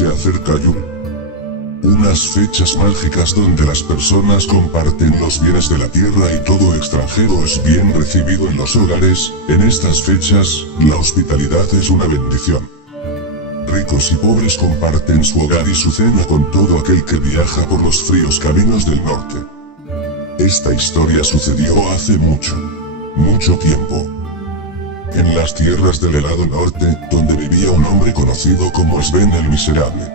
se acerca Yule. Unas fechas mágicas donde las personas comparten los bienes de la tierra y todo extranjero es bien recibido en los hogares. En estas fechas, la hospitalidad es una bendición. Ricos y pobres comparten su hogar y su cena con todo aquel que viaja por los fríos caminos del norte. Esta historia sucedió hace mucho tiempo. En las tierras del helado norte, donde vivía un hombre conocido como Sven el Miserable.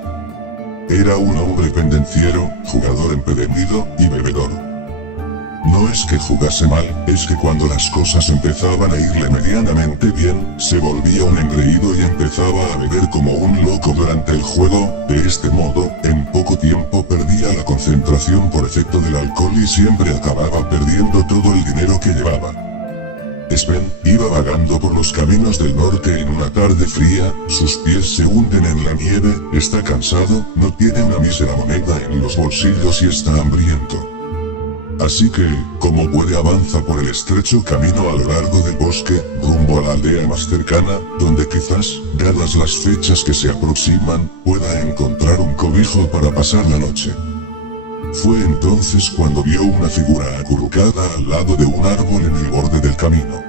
Era un hombre pendenciero, jugador empedernido y bebedor. No es que jugase mal, es que cuando las cosas empezaban a irle medianamente bien, se volvía un engreído y empezaba a beber como un loco durante el juego. De este modo, en poco tiempo perdía la concentración por efecto del alcohol y siempre acababa perdiendo todo el dinero que llevaba. Sven iba vagando por los caminos del norte en una tarde fría, sus pies se hunden en la nieve, está cansado, no tiene una mísera moneda en los bolsillos y está hambriento. Así que, como puede, avanza por el estrecho camino a lo largo del bosque, rumbo a la aldea más cercana, donde quizás, dadas las fechas que se aproximan, pueda encontrar un cobijo para pasar la noche. Fue entonces cuando vio una figura acurrucada al lado de un árbol en el borde del camino.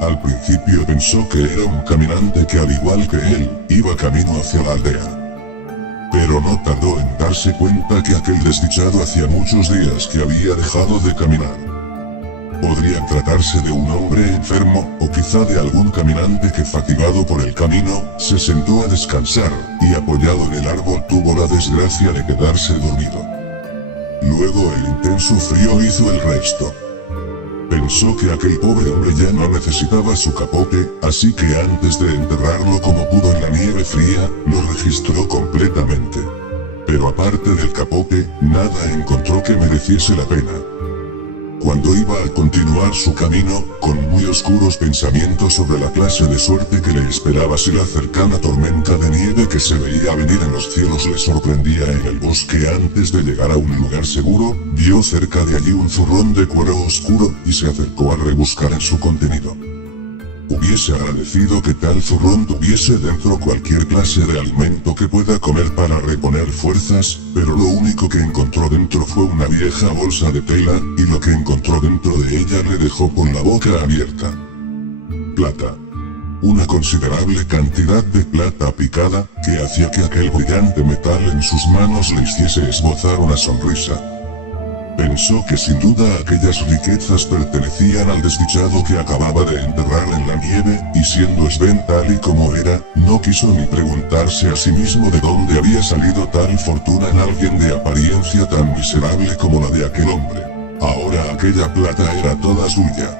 Al principio pensó que era un caminante que, al igual que él, iba camino hacia la aldea. Pero no tardó en darse cuenta que aquel desdichado hacía muchos días que había dejado de caminar. Podría tratarse de un hombre enfermo, o quizá de algún caminante que, fatigado por el camino, se sentó a descansar, y apoyado en el árbol tuvo la desgracia de quedarse dormido. Luego el intenso frío hizo el resto. Pensó que aquel pobre hombre ya no necesitaba su capote, así que antes de enterrarlo como pudo en la nieve fría, lo registró completamente. Pero aparte del capote, nada encontró que mereciese la pena. Cuando iba a continuar su camino, con muy oscuros pensamientos sobre la clase de suerte que le esperaba si la cercana tormenta de nieve que se veía venir en los cielos le sorprendía en el bosque antes de llegar a un lugar seguro, vio cerca de allí un zurrón de cuero oscuro, y se acercó a rebuscar en su contenido. Hubiese agradecido que tal zurrón tuviese dentro cualquier clase de alimento que pueda comer para reponer fuerzas, pero lo único que encontró dentro fue una vieja bolsa de tela, y lo que encontró dentro de ella le dejó con la boca abierta. Plata. Una considerable cantidad de plata picada, que hacía que aquel brillante metal en sus manos le hiciese esbozar una sonrisa. Pensó que sin duda aquellas riquezas pertenecían al desdichado que acababa de enterrar en la nieve, y siendo Sven tal y como era, no quiso ni preguntarse a sí mismo de dónde había salido tal fortuna en alguien de apariencia tan miserable como la de aquel hombre. Ahora aquella plata era toda suya.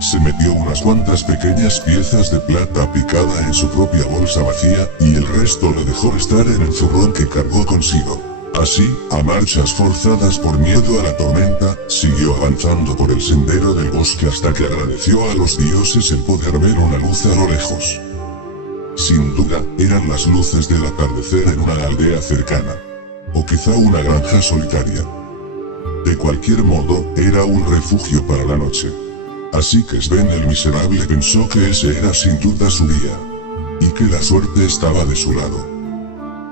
Se metió unas cuantas pequeñas piezas de plata picada en su propia bolsa vacía, y el resto lo dejó estar en el zurrón que cargó consigo. Así, a marchas forzadas por miedo a la tormenta, siguió avanzando por el sendero del bosque hasta que agradeció a los dioses el poder ver una luz a lo lejos. Sin duda, eran las luces del atardecer en una aldea cercana. O quizá una granja solitaria. De cualquier modo, era un refugio para la noche. Así que Sven el Miserable pensó que ese era sin duda su día. Y que la suerte estaba de su lado.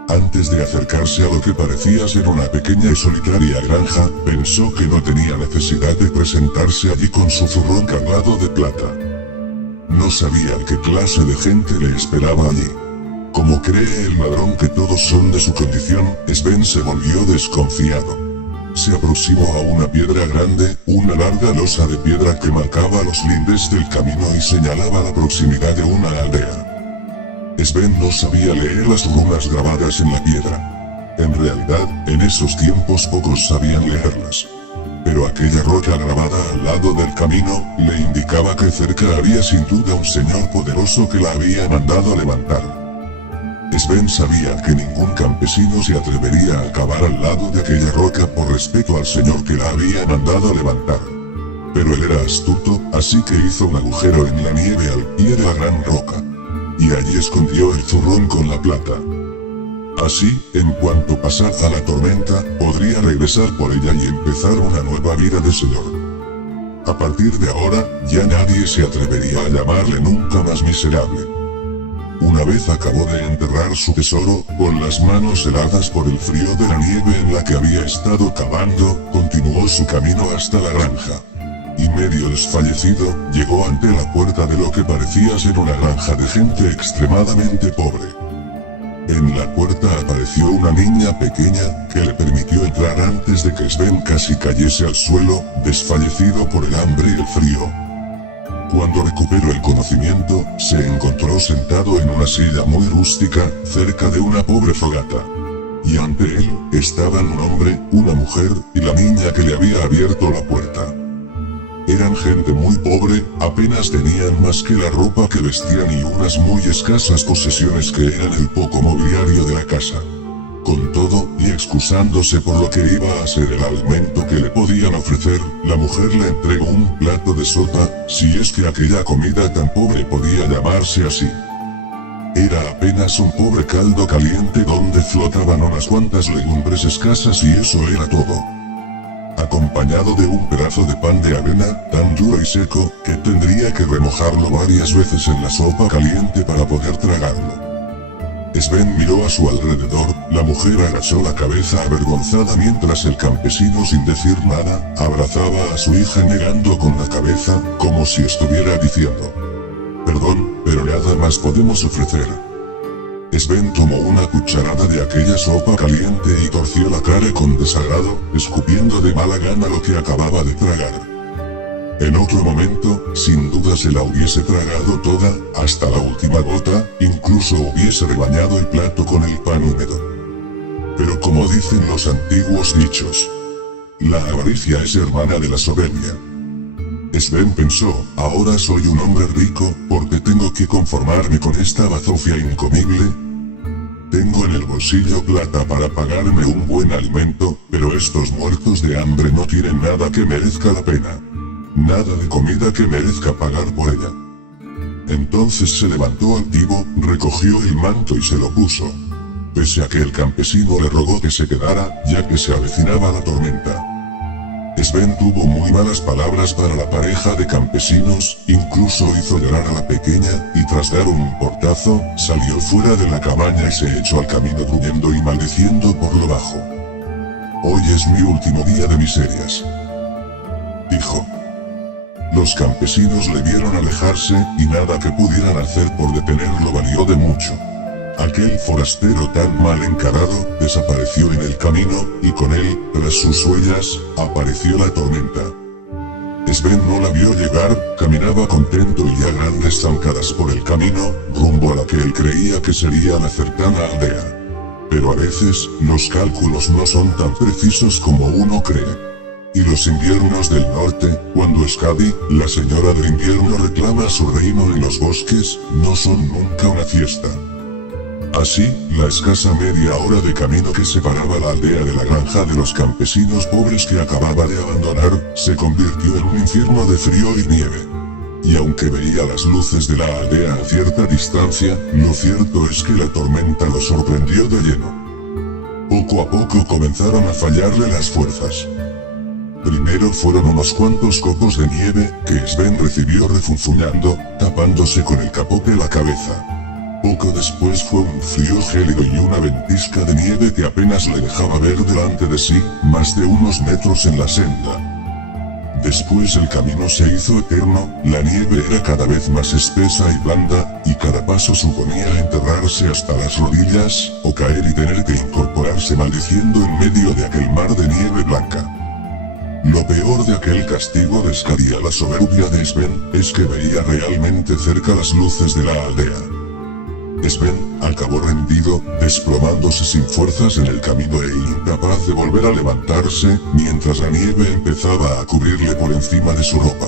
Antes de acercarse a lo que parecía ser una pequeña y solitaria granja, pensó que no tenía necesidad de presentarse allí con su zurrón cargado de plata. No sabía qué clase de gente le esperaba allí. Como cree el ladrón que todos son de su condición, Sven se volvió desconfiado. Se aproximó a una piedra grande, una larga losa de piedra que marcaba los lindes del camino y señalaba la proximidad de una aldea. Sven no sabía leer las runas grabadas en la piedra. En realidad, en esos tiempos pocos sabían leerlas. Pero aquella roca grabada al lado del camino, le indicaba que cerca había sin duda un señor poderoso que la había mandado a levantar. Sven sabía que ningún campesino se atrevería a cavar al lado de aquella roca por respeto al señor que la había mandado a levantar. Pero él era astuto, así que hizo un agujero en la nieve al pie de la gran roca. Y allí escondió el zurrón con la plata. Así, en cuanto pasara la tormenta, podría regresar por ella y empezar una nueva vida de señor. A partir de ahora, ya nadie se atrevería a llamarle nunca más miserable. una vez acabó de enterrar su tesoro, con las manos heladas por el frío de la nieve en la que había estado cavando, continuó su camino hasta la granja. Y medio desfallecido, llegó ante la puerta de lo que parecía ser una granja de gente extremadamente pobre. En la puerta apareció una niña pequeña, que le permitió entrar antes de que Sven casi cayese al suelo, desfallecido por el hambre y el frío. Cuando recuperó el conocimiento, se encontró sentado en una silla muy rústica, cerca de una pobre fogata. Y ante él, estaban un hombre, una mujer, y la niña que le había abierto la puerta. Eran gente muy pobre, apenas tenían más que la ropa que vestían y unas muy escasas posesiones que eran el poco mobiliario de la casa. Con todo, y excusándose por lo que iba a ser el alimento que le podían ofrecer, la mujer le entregó un plato de sopa, si es que aquella comida tan pobre podía llamarse así. Era apenas un pobre caldo caliente donde flotaban unas cuantas legumbres escasas y eso era todo. Acompañado de un pedazo de pan de avena, tan duro y seco, que tendría que remojarlo varias veces en la sopa caliente para poder tragarlo. Sven miró a su alrededor, la mujer agachó la cabeza avergonzada mientras el campesino sin decir nada, abrazaba a su hija negando con la cabeza, como si estuviera diciendo: «Perdón, pero nada más podemos ofrecer». Sven tomó una cucharada de aquella sopa caliente y torció la cara con desagrado, escupiendo de mala gana lo que acababa de tragar. En otro momento, sin duda se la hubiese tragado toda, hasta la última gota, incluso hubiese rebañado el plato con el pan húmedo. Pero como dicen los antiguos dichos, la avaricia es hermana de la soberbia. Sven pensó, ahora soy un hombre rico, porque tengo que conformarme con esta bazofia incomible. Tengo en el bolsillo plata para pagarme un buen alimento, pero estos muertos de hambre no tienen nada que merezca la pena. Nada de comida que merezca pagar por ella. Entonces se levantó altivo, recogió el manto y se lo puso. Pese a que el campesino le rogó que se quedara, ya que se avecinaba la tormenta. Sven tuvo muy malas palabras para la pareja de campesinos, incluso hizo llorar a la pequeña, y tras dar un portazo, salió fuera de la cabaña y se echó al camino gruñendo y maldiciendo por lo bajo. «Hoy es mi último día de miserias», dijo. Los campesinos le vieron alejarse, y nada que pudieran hacer por detenerlo valió de mucho. Aquel forastero tan mal encarado, desapareció en el camino, y con él, tras sus huellas, apareció la tormenta. Sven no la vio llegar, caminaba contento y a grandes zancadas por el camino, rumbo a la que él creía que sería la cercana aldea. Pero a veces, los cálculos no son tan precisos como uno cree. Y los inviernos del norte, cuando Skadi, la señora del invierno reclama su reino en los bosques, no son nunca una fiesta. Así, la escasa media hora de camino que separaba la aldea de la granja de los campesinos pobres que acababa de abandonar, se convirtió en un infierno de frío y nieve. Y aunque veía las luces de la aldea a cierta distancia, lo cierto es que la tormenta lo sorprendió de lleno. Poco a poco comenzaron a fallarle las fuerzas. Primero fueron unos cuantos copos de nieve, que Sven recibió refunfuñando, tapándose con el capote la cabeza. Poco después fue un frío gélido y una ventisca de nieve que apenas le dejaba ver delante de sí, más de unos metros en la senda. Después el camino se hizo eterno, la nieve era cada vez más espesa y blanda, y cada paso suponía enterrarse hasta las rodillas, o caer y tener que incorporarse maldiciendo en medio de aquel mar de nieve blanca. Lo peor de aquel castigo de Skadi a la soberbia de Sven, es que veía realmente cerca las luces de la aldea. Sven, acabó rendido, desplomándose sin fuerzas en el camino e incapaz de volver a levantarse, mientras la nieve empezaba a cubrirle por encima de su ropa.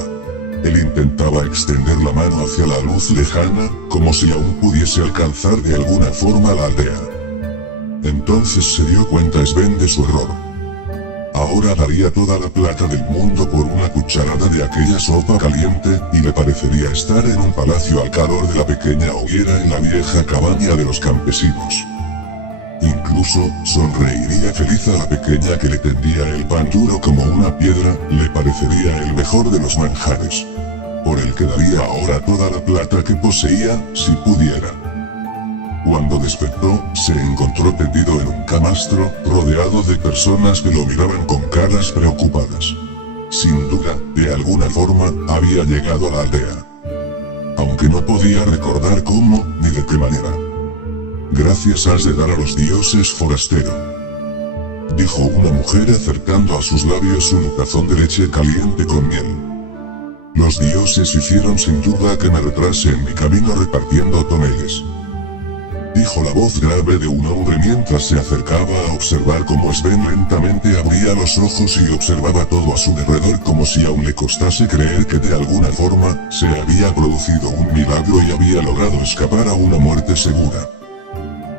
Él intentaba extender la mano hacia la luz lejana, como si aún pudiese alcanzar de alguna forma la aldea. Entonces se dio cuenta Sven de su error. Ahora daría toda la plata del mundo por una cucharada de aquella sopa caliente, y le parecería estar en un palacio al calor de la pequeña hoguera en la vieja cabaña de los campesinos. Incluso, sonreiría feliz a la pequeña que le tendía el pan duro como una piedra, le parecería el mejor de los manjares. Por el que daría ahora toda la plata que poseía, si pudiera. Cuando despertó, se encontró tendido en un camastro, rodeado de personas que lo miraban con caras preocupadas. Sin duda, de alguna forma, había llegado a la aldea. Aunque no podía recordar cómo, ni de qué manera. Gracias has de dar a los dioses, forastero, dijo una mujer acercando a sus labios un tazón de leche caliente con miel. Los dioses hicieron sin duda que me retrase en mi camino repartiendo toneles, dijo la voz grave de un hombre mientras se acercaba a observar cómo Sven lentamente abría los ojos y observaba todo a su alrededor como si aún le costase creer que de alguna forma, se había producido un milagro y había logrado escapar a una muerte segura.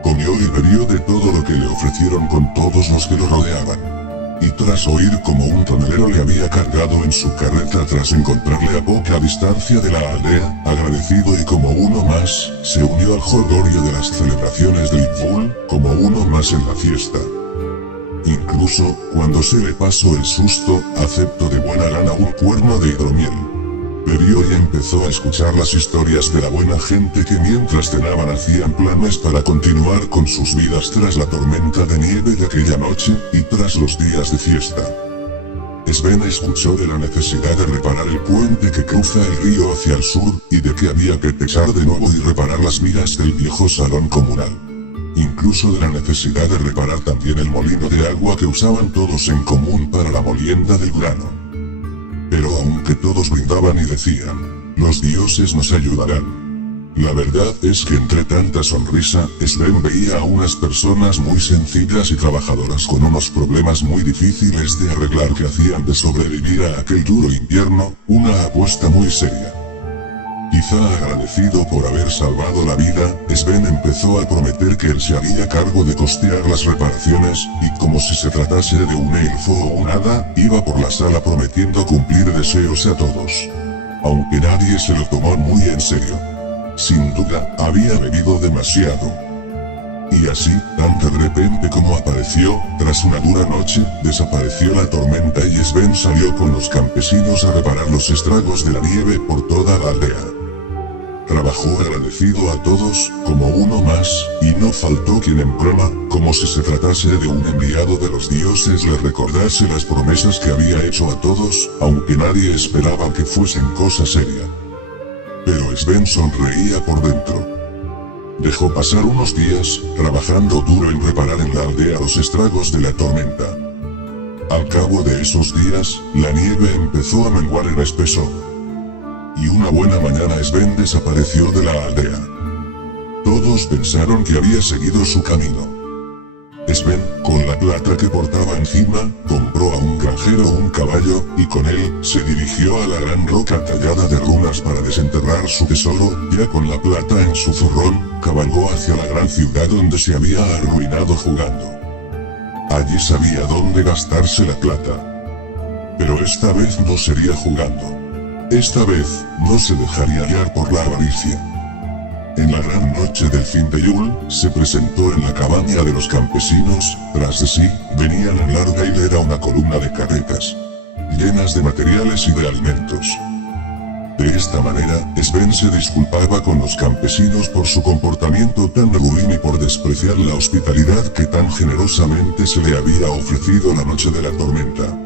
Comió y bebió de todo lo que le ofrecieron con todos los que lo rodeaban. Y tras oír como un tonelero le había cargado en su carreta tras encontrarle a poca distancia de la aldea, agradecido y como uno más, se unió al jolgorio de las celebraciones de Ithul, como uno más en la fiesta. Incluso, cuando se le pasó el susto, aceptó de buena gana un cuerno de hidromiel. Bebió y empezó a escuchar las historias de la buena gente que mientras cenaban hacían planes para continuar con sus vidas tras la tormenta de nieve de aquella noche, y tras los días de fiesta. Sven escuchó de la necesidad de reparar el puente que cruza el río hacia el sur, y de que había que techar de nuevo y reparar las vigas del viejo salón comunal. Incluso de la necesidad de reparar también el molino de agua que usaban todos en común para la molienda del grano. Pero aunque todos brindaban y decían, los dioses nos ayudarán, la verdad es que entre tanta sonrisa, Sven veía a unas personas muy sencillas y trabajadoras con unos problemas muy difíciles de arreglar que hacían de sobrevivir a aquel duro invierno, una apuesta muy seria. Quizá agradecido por haber salvado la vida, Sven empezó a prometer que él se haría cargo de costear las reparaciones, y como si se tratase de un elfo o un hada, iba por la sala prometiendo cumplir deseos a todos. Aunque nadie se lo tomó muy en serio. Sin duda, había bebido demasiado. Y así, tan de repente como apareció, tras una dura noche, desapareció la tormenta y Sven salió con los campesinos a reparar los estragos de la nieve por toda la aldea. Trabajó agradecido a todos, como uno más, y no faltó quien en broma, como si se tratase de un enviado de los dioses, le recordase las promesas que había hecho a todos, aunque nadie esperaba que fuesen cosa seria. Pero Sven sonreía por dentro. Dejó pasar unos días, trabajando duro en reparar en la aldea los estragos de la tormenta. Al cabo de esos días, la nieve empezó a menguar en espesor. Y una buena mañana Sven desapareció de la aldea. Todos pensaron que había seguido su camino. Sven, con la plata que portaba encima, compró a un granjero un caballo, y con él, se dirigió a la gran roca tallada de runas para desenterrar su tesoro, ya con la plata en su zurrón, cabalgó hacia la gran ciudad donde se había arruinado jugando. Allí sabía dónde gastarse la plata. Pero esta vez no sería jugando. Esta vez, no se dejaría guiar por la avaricia. En la gran noche del fin de Yule, se presentó en la cabaña de los campesinos, tras de sí, venían en larga hilera una columna de carretas, llenas de materiales y de alimentos. De esta manera, Sven se disculpaba con los campesinos por su comportamiento tan ruin y por despreciar la hospitalidad que tan generosamente se le había ofrecido la noche de la tormenta.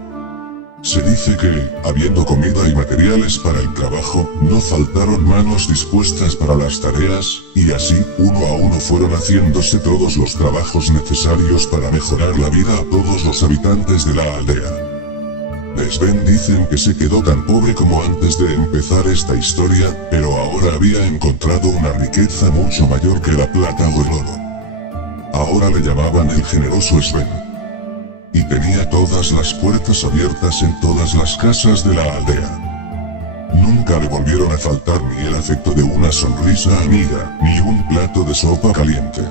Se dice que, habiendo comida y materiales para el trabajo, no faltaron manos dispuestas para las tareas, y así, uno a uno fueron haciéndose todos los trabajos necesarios para mejorar la vida a todos los habitantes de la aldea. De Sven dicen que se quedó tan pobre como antes de empezar esta historia, pero ahora había encontrado una riqueza mucho mayor que la plata o el oro. Ahora le llamaban el generoso Sven. Y tenía todas las puertas abiertas en todas las casas de la aldea. Nunca le volvieron a faltar ni el afecto de una sonrisa amiga, ni un plato de sopa caliente.